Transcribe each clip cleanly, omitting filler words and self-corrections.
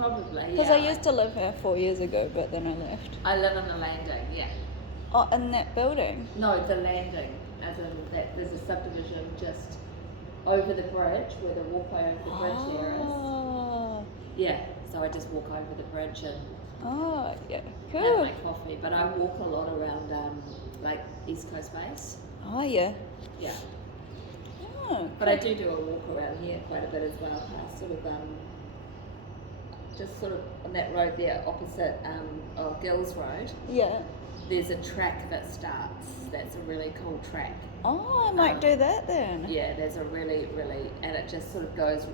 Probably, Because yeah. I used to live here 4 years ago, but then I left. I live in the landing, yeah. Oh, in that building? No, the landing, as in that there's a subdivision just over the bridge, where the walkway over the bridge there is. Oh. Yeah, so I just walk over the bridge and Oh, yeah. have Cool. my coffee. But I walk a lot around, like, East Coast Base. Oh, yeah. Yeah. Oh, But I do a walk around here quite a bit as well, past sort of, just sort of on that road there opposite Gills Road. yeah. There's a track that starts. That's a really cool track. Oh, I might do that then. Yeah, there's a really, and it just sort of goes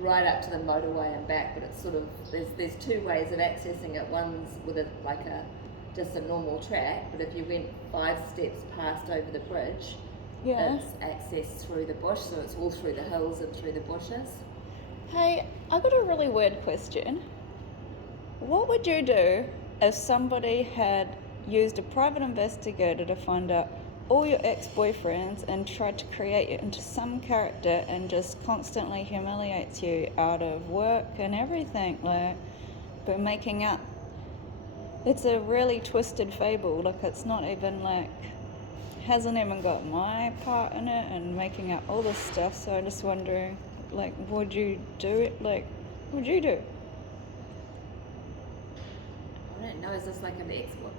right up to the motorway and back, but it's sort of, there's two ways of accessing it. One's with just a normal track, but if you went 5 steps past over the bridge, Yeah. it's accessed through the bush, so it's all through the hills and through the bushes. Hey, I got a really weird question. What would you do if somebody had used a private investigator to find out all your ex-boyfriends and tried to create you into some character and just constantly humiliates you out of work and everything, like, but making up? It's a really twisted fable. Like, it's not even like, hasn't even got my part in it, and making up all this stuff. So I'm just wondering, like, would you do it? Like, what would you do? I don't know, is this like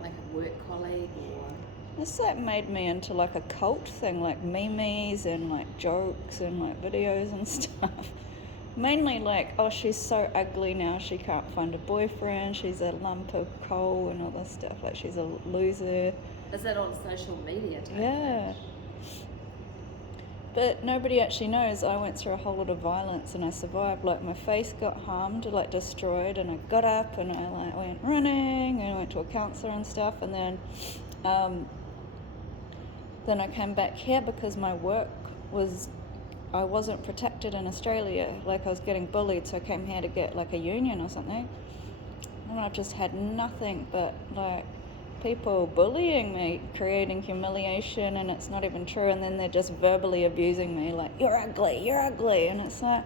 like a work colleague or? It's like made me into like a cult thing, like memes and like jokes and like videos and stuff. Mainly like, oh, she's so ugly now, she can't find a boyfriend, she's a lump of coal and all this stuff, like she's a loser. Is it on social media type? Yeah. But nobody actually knows I went through a whole lot of violence and I survived. Like, my face got harmed, like destroyed, and I got up and I like went running and I went to a counsellor and stuff, and then I came back here because my work I wasn't protected in Australia. Like, I was getting bullied, so I came here to get like a union or something. And I've just had nothing but like people bullying me, creating humiliation, and it's not even true. And then they're just verbally abusing me, like, you're ugly, and it's like,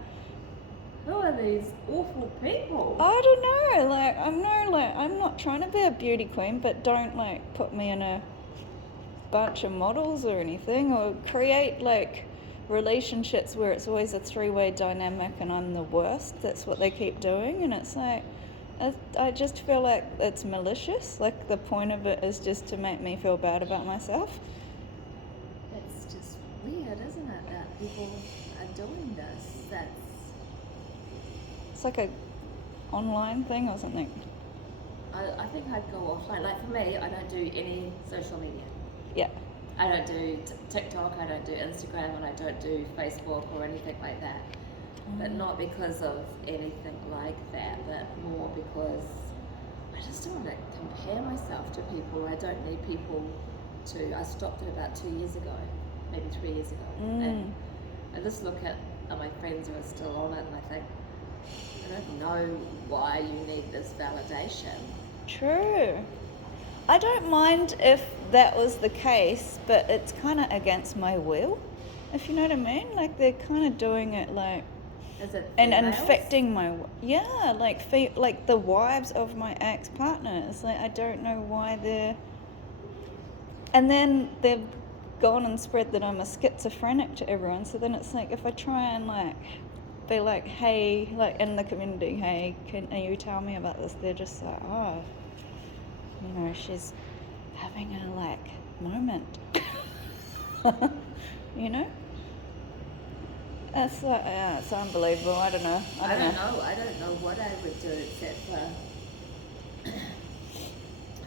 Who are these awful people? I don't know. Like, I'm not trying to be a beauty queen, but don't like put me in a bunch of models or anything, or create like relationships where it's always a 3-way dynamic and I'm the worst. That's what they keep doing, and it's like, I just feel like it's malicious. Like, the point of it is just to make me feel bad about myself. It's just weird, isn't it, that people are doing this? It's like a online thing or something. I think I'd go offline. Like, for me, I don't do any social media. Yeah. I don't do TikTok, I don't do Instagram, and I don't do Facebook or anything like that. But not because of anything like that, but more because I just don't want to compare myself to people. I don't need people to. I stopped it about 2 years ago, maybe 3 years ago. And I just look at my friends who are still on it, and I think, I don't know why you need this validation. True. I don't mind if that was the case, but it's kind of against my will, if you know what I mean. Like, they're kind of doing it like, Is it and females? infecting my, yeah, like the wives of my ex-partners. Like, I don't know why they're, and then they've gone and spread that I'm a schizophrenic to everyone. So then it's like, if I try and like be like, hey, like in the community, hey, can you tell me about this? They're just like, oh, you know, she's having a like moment. You know? It's like, yeah, it's unbelievable. I don't know. I don't know what I would do except for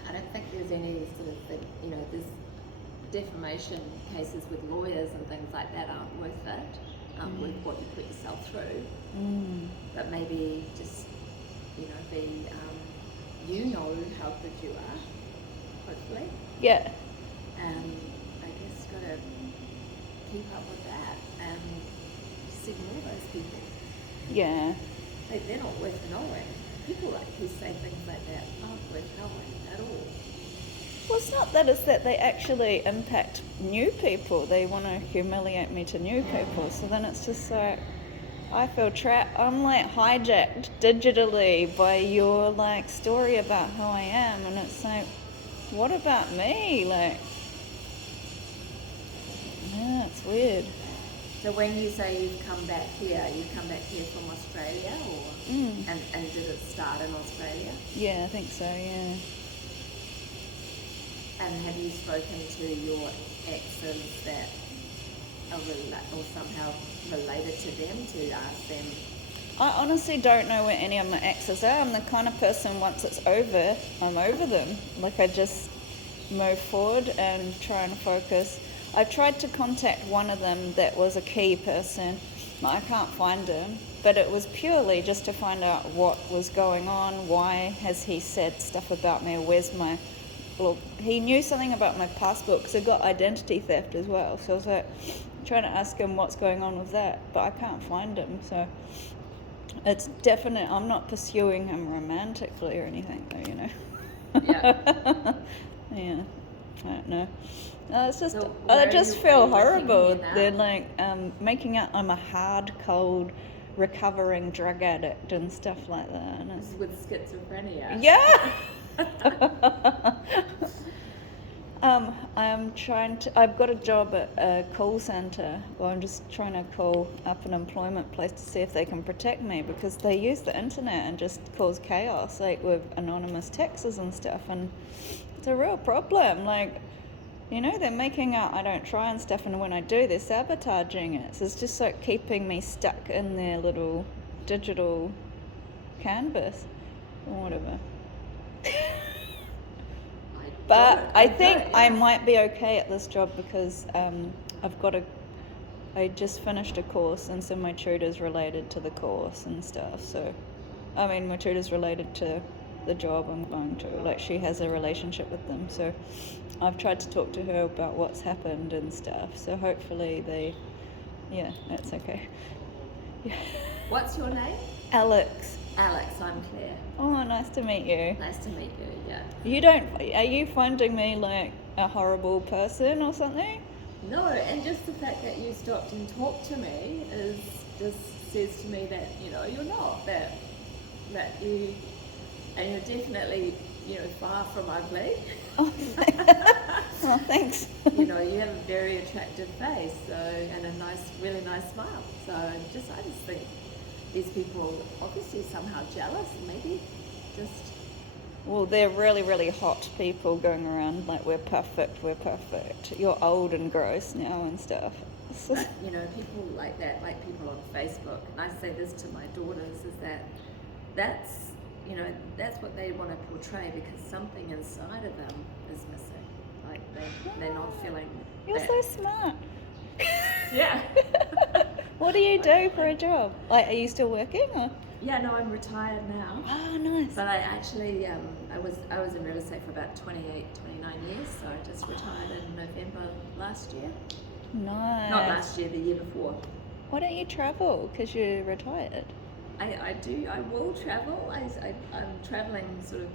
I don't think there's any sort of thing, you know, there's defamation cases with lawyers and things like that aren't worth it, with what you put yourself through. But maybe just, you know, be, you know how good you are, hopefully. Yeah. I guess gotta keep up with that and just ignore those people. Yeah. Like, they're not worth knowing. People who say things like that aren't worth knowing at all. Well, it's not that, it's that they actually impact new people. They want to humiliate me to new people. So then it's just like, I feel trapped. I'm like hijacked digitally by your like story about who I am, and it's like, what about me? Like, yeah, it's weird. So when you say you've come back here from Australia, or and did it start in Australia? Yeah, I think so. Yeah. And have you spoken to your exes that are or somehow related to them, to ask them? I honestly don't know where any of my exes are. I'm the kind of person, once it's over, I'm over them. Like, I just move forward and try and focus. I tried to contact one of them that was a key person. I can't find him, but it was purely just to find out what was going on. Why has he said stuff about me? Where's my... Well, he knew something about my passport because I got identity theft as well. So I was like trying to ask him what's going on with that, but I can't find him. So it's definite. I'm not pursuing him romantically or anything, though, you know. Yeah. Yeah. I don't know. It's just, So I where just are feel you working horrible. here now? They're like making out I'm a hard, cold, recovering drug addict and stuff like that. And it's, With schizophrenia. yeah. I'm trying to. I've got a job at a call center. Well, I'm just trying to call up an employment place to see if they can protect me because they use the internet and just cause chaos, like with anonymous texts and stuff, and it's a real problem. Like, you know, they're making out I don't try and stuff, and when I do, they're sabotaging it. So it's just like keeping me stuck in their little digital canvas or whatever. But I think I might be okay at this job because I just finished a course, and so my tutor's related to the course and stuff. So, I mean, my tutor's related to the job I'm going to. Like, she has a relationship with them. So I've tried to talk to her about what's happened and stuff. So hopefully that's okay. Yeah. What's your name? Alex. Alex, I'm Claire. Oh, nice to meet you. Nice to meet you, yeah. Are you finding me like a horrible person or something? No, and just the fact that you stopped and talked to me just says to me that, you know, you're not, that you, and you're definitely, you know, far from ugly. Oh, oh, thanks. You know, you have a very attractive face, so, and a really nice smile. So I just think these people obviously somehow jealous, maybe just... Well, they're really, really hot people going around like, we're perfect. You're old and gross now and stuff. But, you know, people like that, like people on Facebook, and I say this to my daughters, is that's, you know, that's what they want to portray because something inside of them is missing. Like they're not feeling You're that. so smart. Yeah. What do you do for a job? Like, are you still working or? Yeah, no, I'm retired now. Oh, nice. But I actually, I was in real estate for about 29 years, so I just retired in November last year. Nice. Not last year, the year before. Why don't you travel? Because you're retired. I will travel. I'm traveling sort of